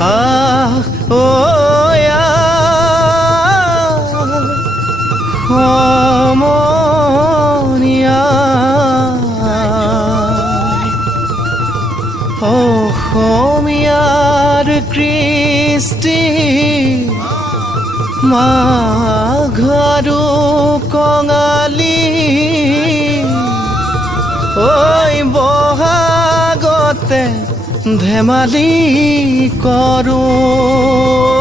আহ ও মনিয়া অসমীয়ার কৃষ্টি মাঘারু কঙালী। ঐ বহাগতে ধেমালি কৰোঁ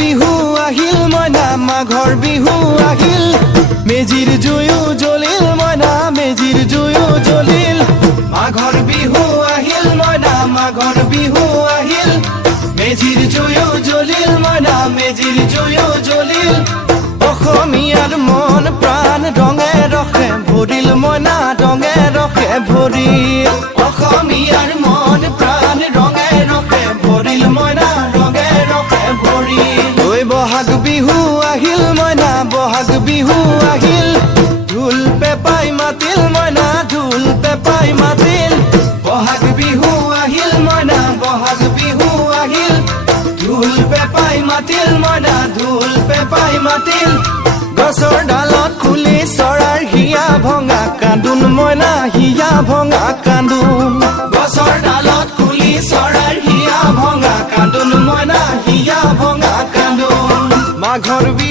বিহু আহিল মইনা মাঘৰ বিহু আহিল। মেজিৰ জুয়ো জ্বলিল মইনা মেজিৰ জুয়ো জ্বলিল। মাঘৰ বিহু আহিল মইনা মাঘৰ বিহু আহিল। মেজিৰ জুয়ো জ্বলিল মইনা মেজিৰ জুয়ো জ্বলিল। অসমীয়াৰ মন প্ৰাণ ৰঙে ৰখে ভৰিল মইনা ৰঙে ৰখে ভৰিল। অসমীয়াৰ মন বিহু আহিল ঢোল পেপাই মাতিল মইনা ঢোল পেপাই মাতিল। বহাগ বিহু আহিল মইনা বহাগ বিহু আহিল। ঢোল পেপাই মাতিল মইনা ঢোল পেপাই মাতিল। গছৰ ডালত খুলি চৰাৰ হিয়া ভঙা, কান্দোন মইনা হিয়া ভঙা, কান্দোন। গছৰ ডালত খুলি চৰাৰ হিয়া ভঙা, কান্দোন মইনা হিয়া ভঙা, কান্দোন। মাঘৰ বিহু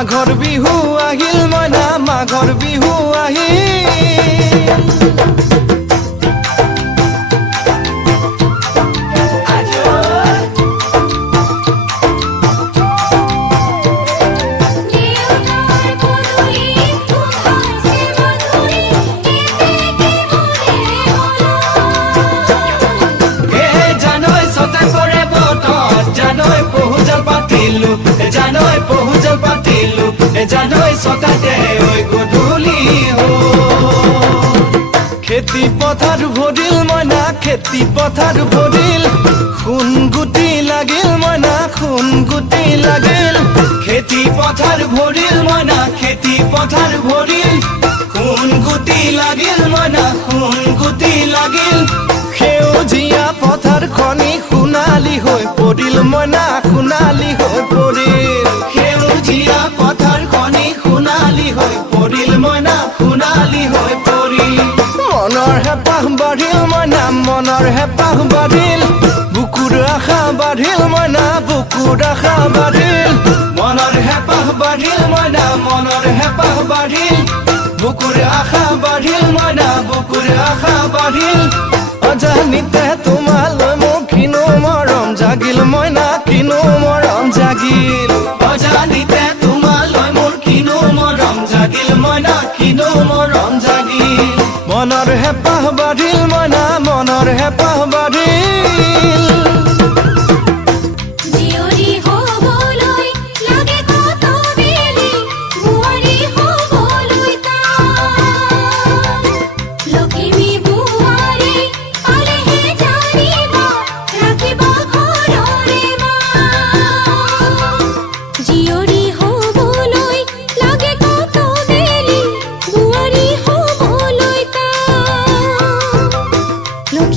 মাঘৰ বিহু আহিল মইনা মাঘৰ বিহু আহিল। খেতি পথাৰ ভৰিল মইনা খেতি পথাৰ ভৰিল সোণ গুটি লাগিল মইনা সোণ গুটি লাগিল। খেতি পথাৰ ভৰিল মইনা খেতি পথাৰ ভৰিল সোণ গুটি লাগিল মইনা সোণ গুটি লাগিল। বাঢ়িল মইনা, মনৰ হেঁপাহ বাঢ়িল। বুকুৰ আশা বাঢ়িল মইনা, বুকুৰ আশা বাঢ়িল। মনৰ হেঁপাহ বাঢ়িল মইনা, মনৰ হেঁপাহ বাঢ়িল। বুকুৰ আশা বাঢ়িল মইনা, বুকুৰ আশা বাঢ়িল। অজানিতে তোমালৈ মোৰ কিনো মৰম জাগিল মইনা কিনো মৰম জাগিল। অজানিতে তোমালৈ মোৰ কিনো মৰম জাগিল মইনা কিনো মৰম জাগিল। মনৰ হেঁপাহ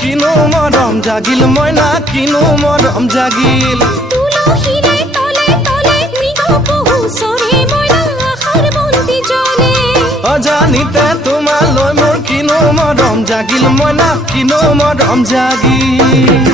কিনো মৰম জাগিল মইনা কিনো মৰম জাগিল। অজানিতে তোমালৈ মোৰ কিনো মৰম জাগিল মইনা কিনো মৰম জাগিল।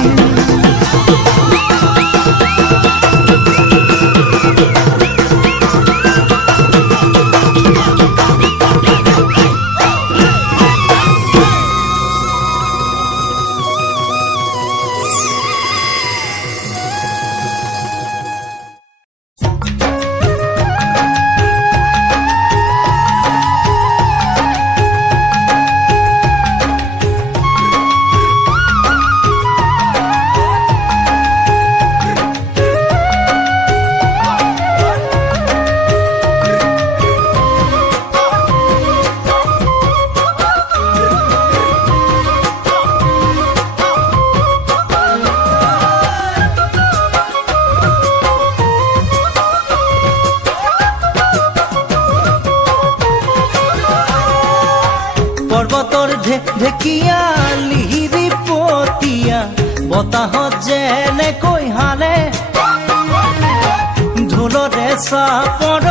চাপৰ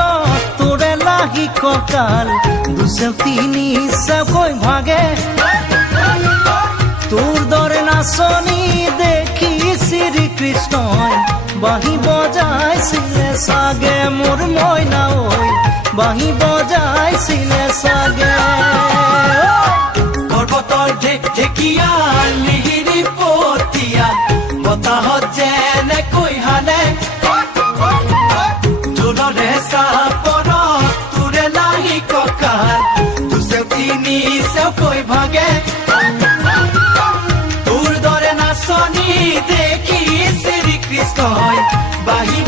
তোৰে লাহি কঁকাল দুচেও তিনি চেওকৈ ভাগে। তোৰ দৰে নাচনি দেখি শ্ৰীকৃষ্ণই বাঁহী বজাইছিলে চাগে মোৰ মইনা ঐ বাঁহী বজাইছিলে চাগে পৰ্বতৰ ঢেকীয়া লিহিৰি পতীয়া। বতাহত যেনেকৈ শ্ৰীকৃষ্ণই বাঁহী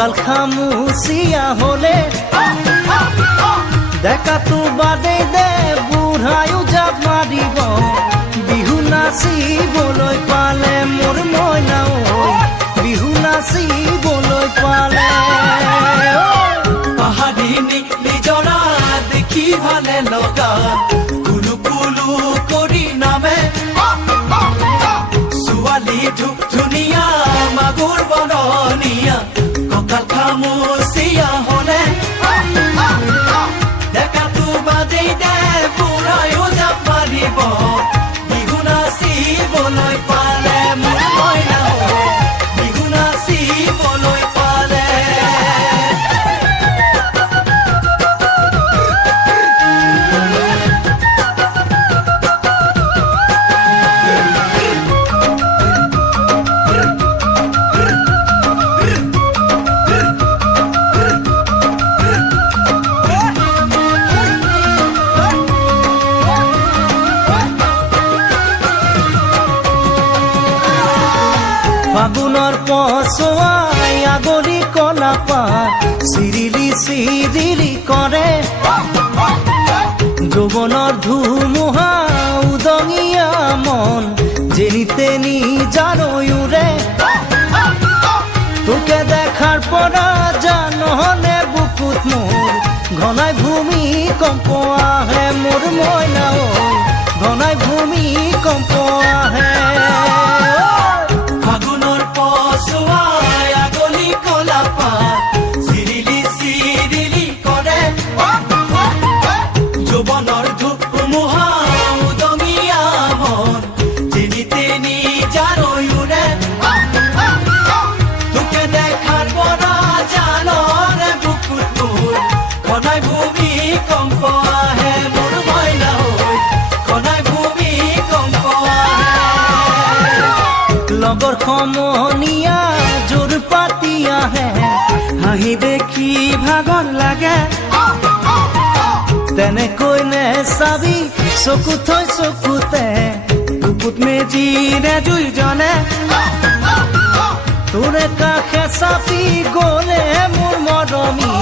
কঁকাল খামুসিয়া হলে ডেকাটো বাদে দে বুঢ়ায়ো জাপ মাৰিব বিহু নাচিবলৈ চিৰিলি কৰে যৌৱনৰ ধুমুহা উদঙীয়া মন যেনি তেনি জানৈৰে তোকে দেখাৰ পৰা জানহনে বুকুত মোৰ ঘনাই ভূমি কম্প আহে মোৰ মইনা ঘনাই ভূমি কম্প লগৰ সমনীয়া জোৰ পাতি আহে হাঁহি দেখি ভাগৰ লাগে। তেনেকৈ নে চাবি, চকু থৈ চকুতে। বুকুত মেজিৰে জুইজনে তোৰে কাষে চাপি গ'লে মোৰ মৰমী।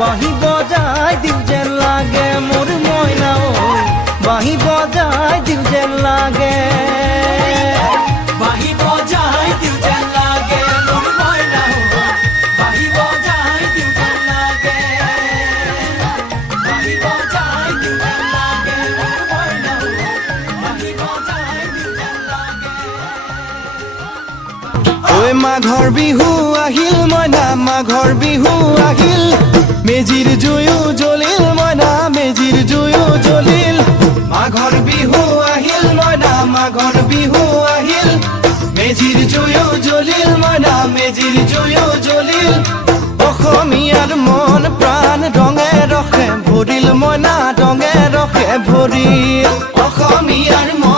বাঁহী বজাই দিওঁ যেন লাগে মোৰ মইনা ঐ। বাঁহী বজাই দিওঁ যেন লাগে। মাঘৰ বিহু আহিল মইনা মাঘৰ বিহু আহিল। মেজিৰ জুয়ো জ্বলিল মইনা মেজিৰ জুয়ো জ্বলিল মাঘৰ বিহু আহিল মইনা মাঘৰ বিহু আহিল। মেজিৰ জুয়ো জ্বলিল মইনা মেজিৰ জুয়ো জ্বলিল অসমীয়াৰ মন প্ৰাণ ৰঙে ৰসে ভৰিল মইনা ৰঙে ৰসে ভৰিল অসমীয়াৰ মন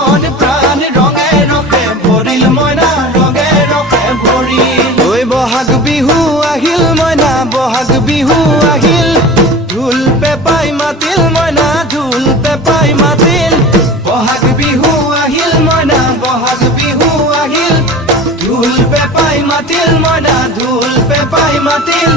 ঢোল পেপাই মাতিল।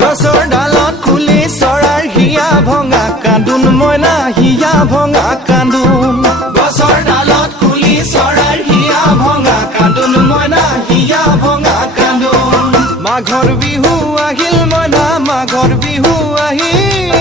গছৰ ডালত খুলি চৰাৰ হিয়া ভঙা কান্দোন মইনা হিয়া ভঙা কান্দোন। গছৰ ডালত খুলি চৰাৰ হিয়া ভঙা কান্দোন মইনা হিয়া ভঙা কান্দোন। মাঘৰ বিহু আহিল মইনা মাঘৰ বিহু আহিল।